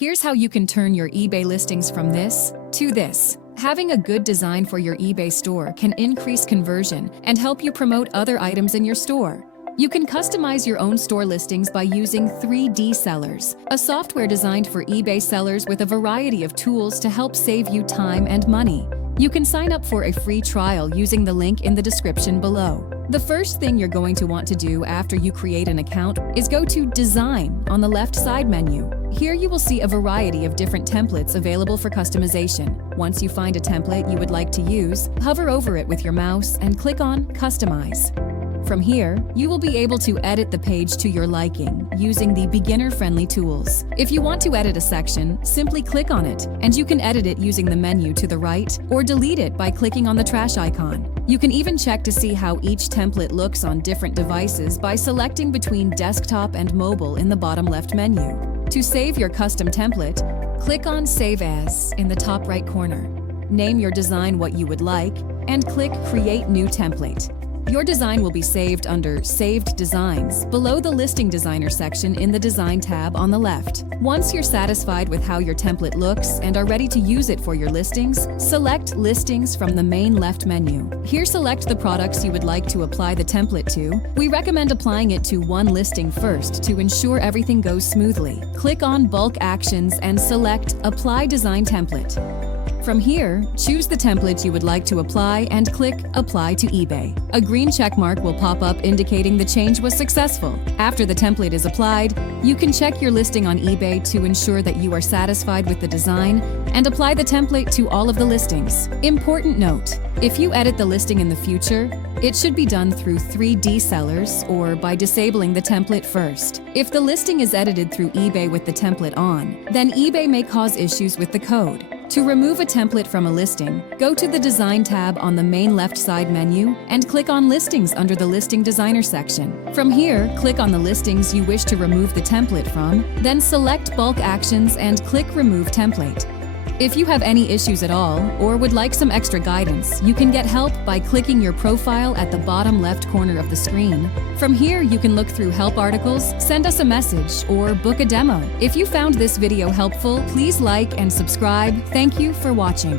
Here's how you can turn your eBay listings from this to this. Having a good design for your eBay store can increase conversion and help you promote other items in your store. You can customize your own store listings by using 3D Sellers, a software designed for eBay sellers with a variety of tools to help save you time and money. You can sign up for a free trial using the link in the description below. The first thing you're going to want to do after you create an account is go to Design on the left side menu. Here you will see a variety of different templates available for customization. Once you find a template you would like to use, hover over it with your mouse and click on Customize. From here, you will be able to edit the page to your liking using the beginner-friendly tools. If you want to edit a section, simply click on it, and you can edit it using the menu to the right or delete it by clicking on the trash icon. You can even check to see how each template looks on different devices by selecting between desktop and mobile in the bottom left menu. To save your custom template, click on Save As in the top right corner. Name your design what you would like, and click Create New Template. Your design will be saved under Saved Designs below the Listing Designer section in the Design tab on the left. Once you're satisfied with how your template looks and are ready to use it for your listings, select Listings from the main left menu. Here select the products you would like to apply the template to. We recommend applying it to one listing first to ensure everything goes smoothly. Click on Bulk Actions and select Apply Design Template. From here, choose the template you would like to apply and click Apply to eBay. A green check mark will pop up indicating the change was successful. After the template is applied, you can check your listing on eBay to ensure that you are satisfied with the design and apply the template to all of the listings. Important note: if you edit the listing in the future, it should be done through 3D Sellers or by disabling the template first. If the listing is edited through eBay with the template on, then eBay may cause issues with the code. To remove a template from a listing, go to the Design tab on the main left side menu and click on Listings under the Listing Designer section. From here, click on the listings you wish to remove the template from, then select Bulk Actions and click Remove Template. If you have any issues at all or would like some extra guidance, you can get help by clicking your profile at the bottom left corner of the screen. From here, you can look through help articles, send us a message, or book a demo. If you found this video helpful, please like and subscribe. Thank you for watching.